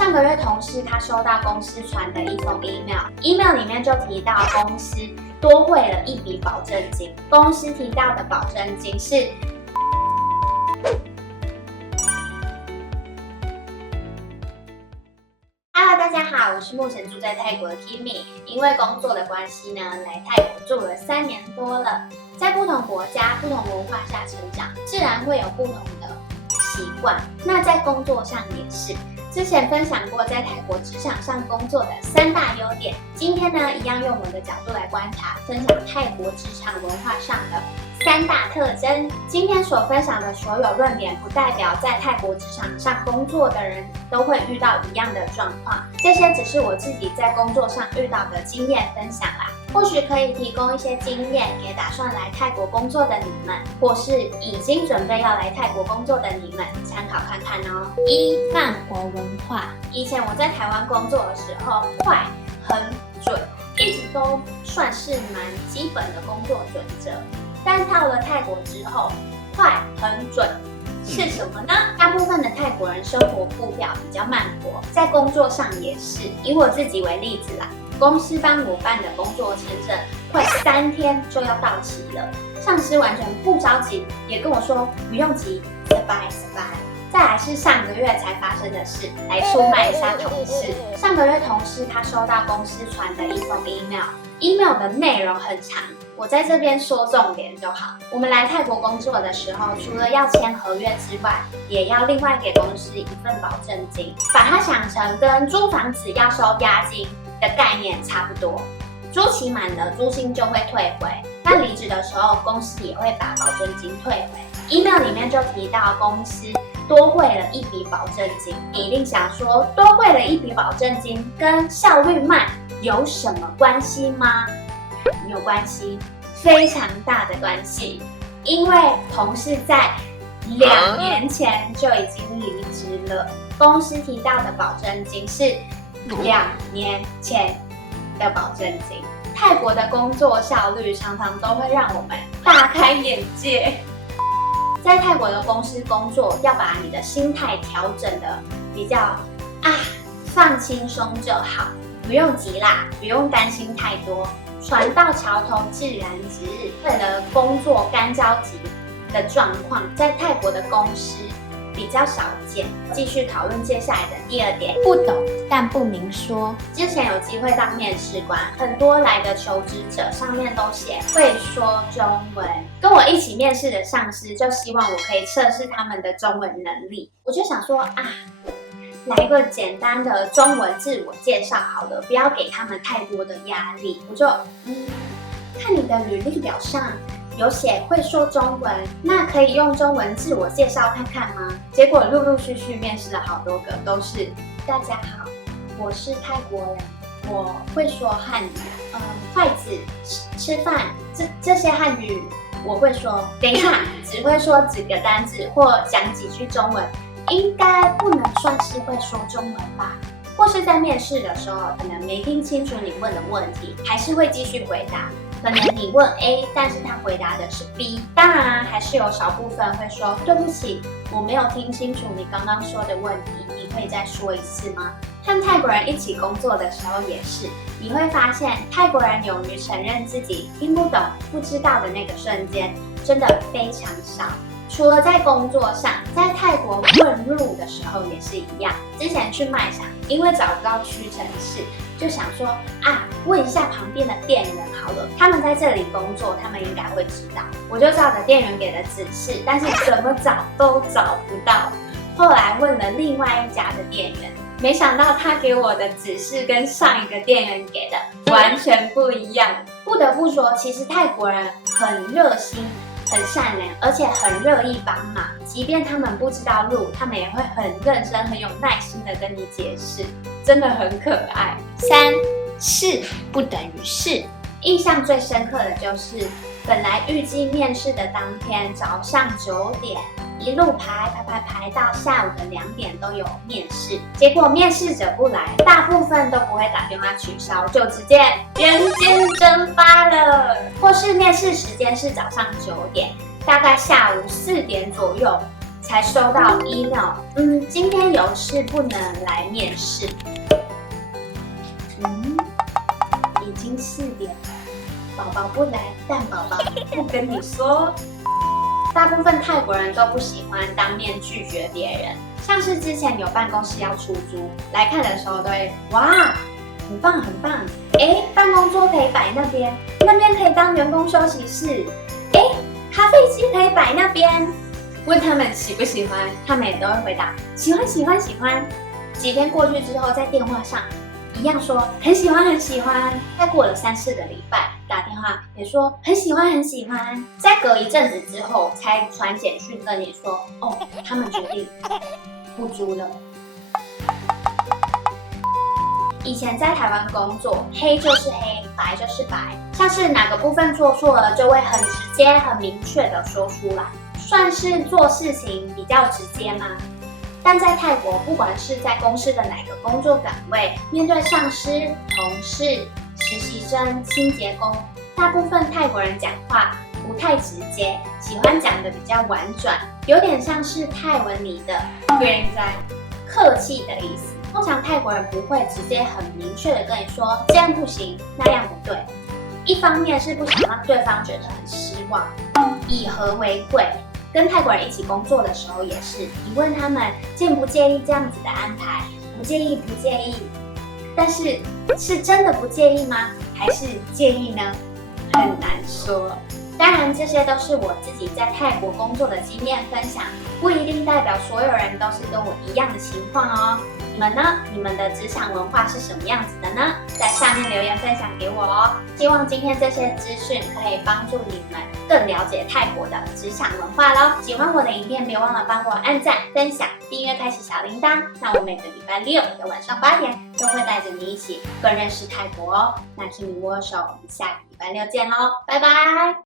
上个月同事他收到公司传的一封 email 里面就提到公司多汇了一笔保证金。公司提到的保证金是，Hello， 大家好，我是目前住在泰国的 Kimi， 因为工作的关系呢，来泰国住了3年多了。在不同国家、不同文化下成长，自然会有不同的习惯。那在工作上也是。之前分享过在泰国职场上工作的3大优点，今天呢，一样用我的角度来观察，分享泰国职场文化上的3大特征。今天所分享的所有论点，不代表在泰国职场上工作的人都会遇到一样的状况，这些只是我自己在工作上遇到的经验分享啦。或许可以提供一些经验给打算来泰国工作的你们，或是已经准备要来泰国工作的你们参考看看哦。1. 曼国文化。以前我在台湾工作的时候，快、很准，一直都算是蛮基本的工作准则。但到了泰国之后，快、很准是什么呢？大部分的泰国人生活步调比较慢活，在工作上也是。以我自己为例子啦。公司帮我办的工作签证，快3天就要到期了。上司完全不着急，也跟我说不用急 ，survive。再来是上个月才发生的事，来出卖一下同事。上个月同事他收到公司传的一封 email 的内容很长，我在这边说重点就好。我们来泰国工作的时候，除了要签合约之外，也要另外给公司一份保证金，把它想成跟租房子要收押金的概念差不多，租期满了，租金就会退回。那离职的时候，公司也会把保证金退回。email 里面就提到公司多汇了一笔保证金，你一定想说，多汇了一笔保证金跟效率慢有什么关系吗？有关系，非常大的关系，因为同事在2年前就已经离职了，公司提到的保证金是2年前的保证金。泰国的工作效率常常都会让我们大开眼界。在泰国的公司工作，要把你的心态调整的比较放轻松就好，不用急啦，不用担心太多，船到桥头自然直。为了工作干着急的状况，在泰国的公司比较少见。继续讨论接下来的第2点，不懂但不明说。之前有机会当面试官，很多来的求职者上面都写会说中文。跟我一起面试的上司就希望我可以测试他们的中文能力。我就想说来个简单的中文自我介绍好了，不要给他们太多的压力。我就看你的履历表上有写会说中文，那可以用中文自我介绍看看吗？结果陆陆续续面试了好多个，都是大家好，我是泰国人，我会说汉语，筷子、吃饭这些汉语我会说。等一下，只会说几个单字或讲几句中文，应该不能算是会说中文吧？或是在面试的时候，可能没听清楚你问的问题，还是会继续回答。可能你问 A， 但是他回答的是 B。当然还是有少部分会说对不起，我没有听清楚你刚刚说的问题，你可以再说一次吗？和泰国人一起工作的时候也是，你会发现泰国人勇于承认自己听不懂、不知道的那个瞬间，真的非常少。除了在工作上，在泰国问路的时候也是一样。之前去卖场，因为找不到屈臣氏，就想说问一下旁边的店员好了，他们在这里工作，他们应该会知道。我就照着店员给的指示，但是怎么找都找不到。后来问了另外一家的店员，没想到他给我的指示跟上一个店员给的完全不一样。不得不说，其实泰国人很热心、很善良，而且很乐意帮忙。即便他们不知道路，他们也会很认真、很有耐心的跟你解释，真的很可爱。3. 是不等于是。印象最深刻的就是，本来预计面试的当天早上9点，一路排到下午的2点都有面试，结果面试者不来，大部分都不会打电话取消，就直接人间蒸发了。或是面试时间是早上9点，大概下午4点左右才收到 email，今天有事不能来面试。已经4点了，宝宝不来，但宝宝不跟你说。大部分泰国人都不喜欢当面拒绝别人，像是之前有办公室要出租，来看的时候都会哇，很棒很棒，办公桌可以摆那边，那边可以当员工休息室，咖啡机可以摆那边。问他们喜不喜欢，他们也都会回答喜欢喜欢喜欢。几天过去之后，在电话上一样说很喜欢很喜欢。再过了3-4个礼拜，打电话也说很喜欢很喜欢。再隔一阵子之后，才传简讯跟你说他们决定不租了。以前在台湾工作，黑就是黑，白就是白，像是哪个部分做错了，就会很直接、很明确的说出来，算是做事情比较直接吗？但在泰国，不管是在公司的哪个工作岗位，面对上司、同事、实习生、清洁工，大部分泰国人讲话不太直接，喜欢讲的比较婉转，有点像是泰文里的“人在”，客气的意思。通常泰国人不会直接很明确的跟你说这样不行，那样不对。一方面是不想让对方觉得很失望，以和为贵。跟泰国人一起工作的时候也是，你问他们介不介意这样子的安排，不介意不介意，但是是真的不介意吗？还是介意呢？很难说。当然，这些都是我自己在泰国工作的经验分享，不一定代表所有人都是跟我一样的情况哦。你们呢？你们的职场文化是什么样子的呢？在下面留言分享给我哦。希望今天这些资讯可以帮助你们更了解泰国的职场文化咯。喜欢我的影片，别忘了帮我按赞、分享、订阅、开启小铃铛。那我每个礼拜6的晚上8点都会带着你一起更认识泰国哦。那听你握手，我们下个礼拜6见喽，拜拜。